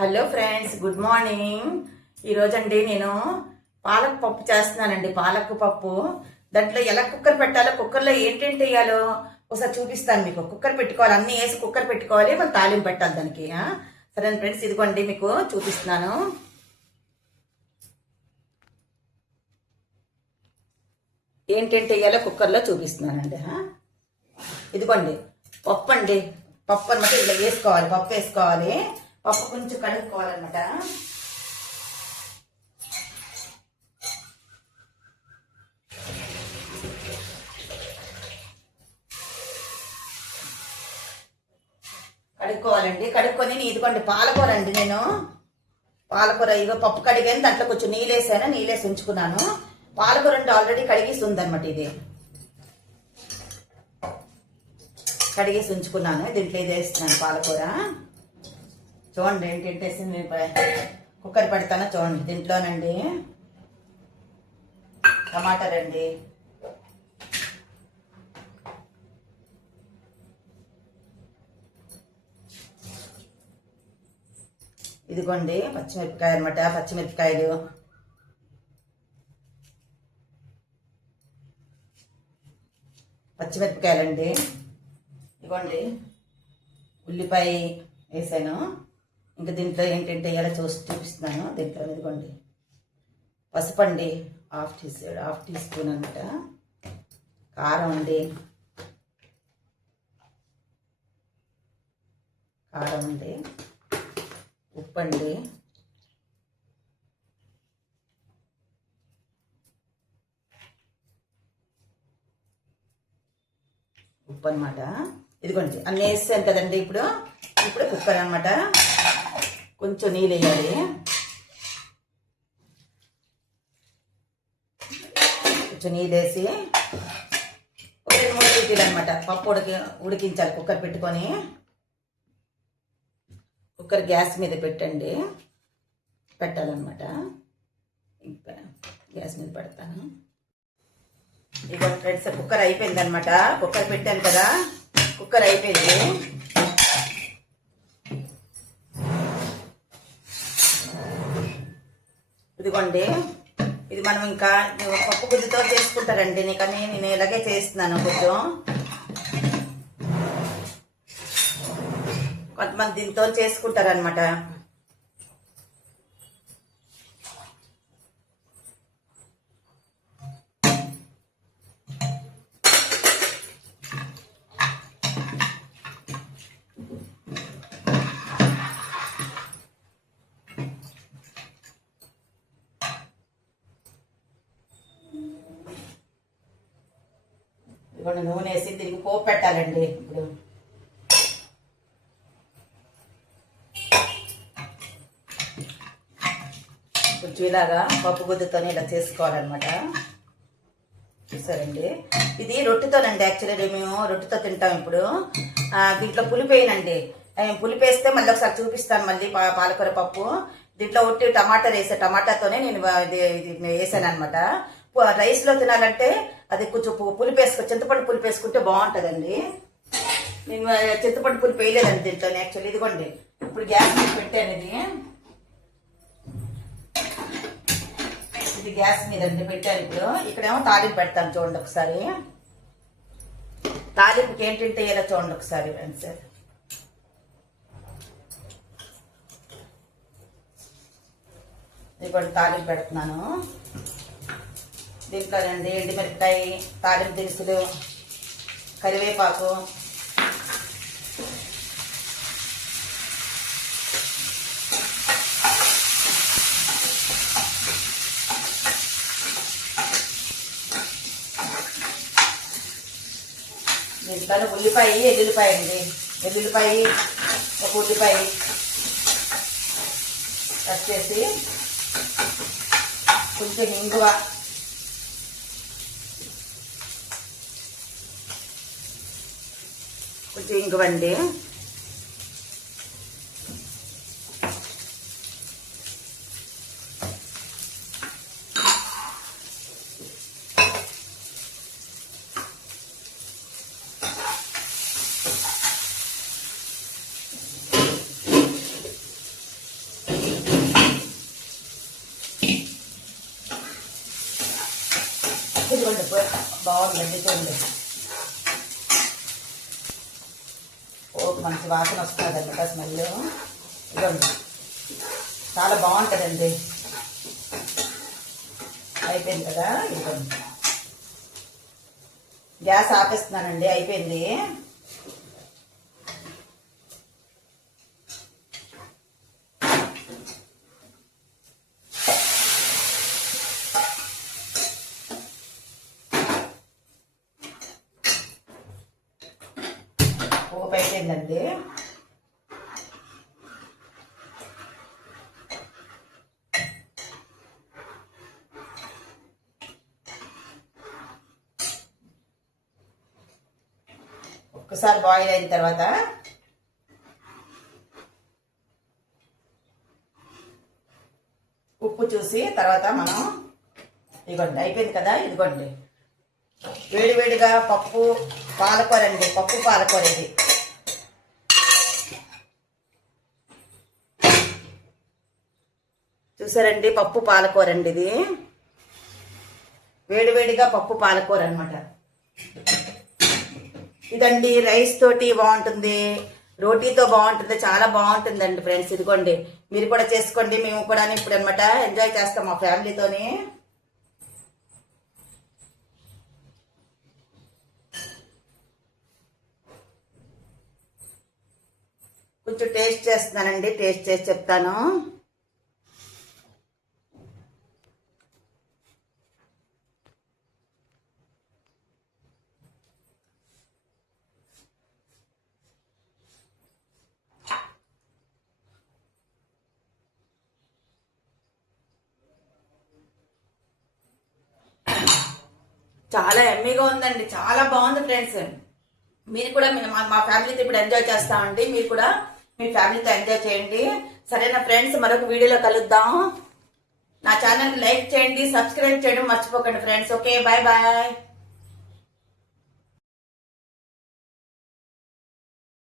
Hello friends, good morning. ఈరోజండి నేను పాలక్ పప్పు చేస్తున్నానండి. పాలక్ పప్పు దాంట్లో ఎలా కుక్కర్ పెట్టాలో, కుక్కర్లో ఏంటేంటి వేయాలో ఒకసారి చూపిస్తాను మీకు. కుక్కర్ పెట్టుకోవాలి, అన్నీ వేసి కుక్కర్ పెట్టుకోవాలి, మళ్ళీ తాలింపు పెట్టాలి దానికి. సరే ఫ్రెండ్స్, ఇదిగోండి మీకు చూపిస్తున్నాను. ఏంటేంటి వేయాలో కుక్కర్లో చూపిస్తున్నానండి. ఇదిగోండి పప్పు అండి. పప్పు అనమాట ఇలా వేసుకోవాలి. పప్పు వేసుకోవాలి, పప్పు కొంచెం కడుక్కోవాలన్నమాట. కడుక్కోవాలండి. కడుక్కొని ఇదిగోండి పాలకూర అండి. నేను పాలకూర ఇగో పప్పు కడిగాను, దాంట్లో కొంచెం నీళ్ళేసాను, నీళ్ళేసి ఉంచుకున్నాను. పాలకూర అంటే ఆల్రెడీ కడిగేసి ఉందన్నమాట. ఇది కడిగేసి ఉంచుకున్నాను. దీంట్లో ఇది వేస్తున్నాను పాలకూర. చూడండి ఏంటంటే వేసింది. కుక్కర్ పెడతాను చూడండి. దీంట్లోనండి టమాటా రండి, ఇదిగోండి పచ్చిమిరపకాయ అనమాట. పచ్చిమిరపకాయలు, పచ్చిమిరపకాయలండి. ఇదిగోండి ఉల్లిపాయ వేసాను. ఇంకా దీంట్లో ఏంటంటే ఇలా చూపిస్తున్నాను. దీంట్లో ఇదిగోండి పసుపు అండి, హాఫ్ టీ స్పూన్ అనమాట. కారం అండి, కారం అండి. ఉప్పు అండి, ఉప్పు అనమాట. ఇదిగోండి అన్నీ వేసాను కదండి. ఇప్పుడు కుక్కర్ అనమాట. కొంచెం నీళ్ళు వేయాలి. కొంచెం నీళ్ళు వేసి ఒక 2-3 సీటీలు అనమాట పప్పు ఉడికించాలి. కుక్కర్ పెట్టుకొని కుక్కర్ గ్యాస్ మీద పెట్టాలన్నమాట. గ్యాస్ మీద పెడతాను. ఇదిగో ఫ్రెండ్స్, కుక్కర్ అయిపోయింది అనమాట. కుక్కర్ పెట్టాను కదా, కుక్కర్ అయిపోయింది. ఇదిగోండి ఇది మనం ఇంకా పప్పు గుజ్జుతో చేసుకుంటారండి. కానీ నేను ఇలాగే చేస్తున్నాను. కొంతమంది దీంతో చేసుకుంటారనమాట. ఇప్పుడు నూనె వేసి దీనికి పోపు పెట్టాలండి. ఇప్పుడు కొంచెం ఇలాగా పప్పు గుద్దుతోనే ఇలా చేసుకోవాలన్నమాట. చూసారండి, ఇది రొట్టెతోనండి. యాక్చువల్లీ మేము రొట్టెతో తింటాం. ఇప్పుడు దీంట్లో పులిపేయనండి. పులిపేస్తే మళ్ళీ ఒకసారి చూపిస్తాను. మళ్ళీ పాలకూర పప్పు దీంట్లో ఒట్టి టమాటా టమాటాతోనే నేను వేసాను అనమాట. రైస్లో తినాలంటే అది కొంచెం చింతపండు పులిపేసుకుంటే బాగుంటుందండి. నేను చింతపండు పులిపి వేయలేదండి దీంట్లో యాక్చువల్లీ. ఇదిగోండి ఇప్పుడు గ్యాస్ మీద పెట్టాను. ఇది గ్యాస్ మీద పెట్టాను. ఇప్పుడు ఇక్కడేమో తాలింపు పెడతాను. చూడండి ఒకసారి. తాలింపుకి ఏంటంటే ఇలా చూడండి ఒకసారి ఫ్రెండ్స్. ఇప్పుడు తాలింపు పెడుతున్నాను. దీంట్లో రండి ఎండుమిరపకాయ, తాలింపు దినుసులు, కరివేపాకు, దీంట్లో ఉల్లిపాయ, ఎల్లుల్లిపాయ అండి. ఎల్లుల్లిపాయ, ఒక ఉల్లిపాయ కట్ చేసి, కొంచెం ఇంగువ, కొంచెం ఇంగువండి. అయిపోతుందండి చూడండి. మంచి వాసన వస్తుందండి స్మెల్. ఇదండి చాలా బాగుంటుందండి. అయిపోయింది కదా, ఇదిగోండి గ్యాస్ ఆపేస్తున్నానండి. అయిపోయింది. పోపు అయిపోయిందండి. ఒక్కసారి బాయిల్ అయిన తర్వాత ఉప్పు చూసి తర్వాత మనం ఇదిగోండి అయిపోయింది కదా, ఇదిగోండి వేడివేడిగా పప్పు పాలకూర అండి. పప్పు పాలకూర ఇది. చూసారండి, పప్పు పాలకూర అండి ఇది. వేడివేడిగా పప్పు పాలకూర అనమాట ఇదండి. రైస్ తోటి బాగుంటుంది, రోటీతో బాగుంటుంది, చాలా బాగుంటుందండి ఫ్రెండ్స్. ఇదిగోండి మీరు కూడా చేసుకోండి. మేము కూడా ఇప్పుడు అనమాట ఎంజాయ్ చేస్తాం మా ఫ్యామిలీతోని. కొంచెం టేస్ట్ చేస్తున్నానండి, టేస్ట్ చేసి చెప్తాను. చాలా ఎమ్మీగా ఉందండి, చాలా బాగుంది ఫ్రెండ్స్. మీరు కూడా మా ఫ్యామిలీతో ఇప్పుడు ఎంజాయ్ చేస్తామండి. మీరు కూడా మీ ఫ్యామిలీతో ఎంజాయ్ చేయండి. సరేనా ఫ్రెండ్స్, మరొక వీడియోలో కలుద్దాం. నా ఛానల్ లైక్ చేయండి, సబ్స్క్రైబ్ చేయడం మర్చిపోకండి ఫ్రెండ్స్. Okay, bye bye.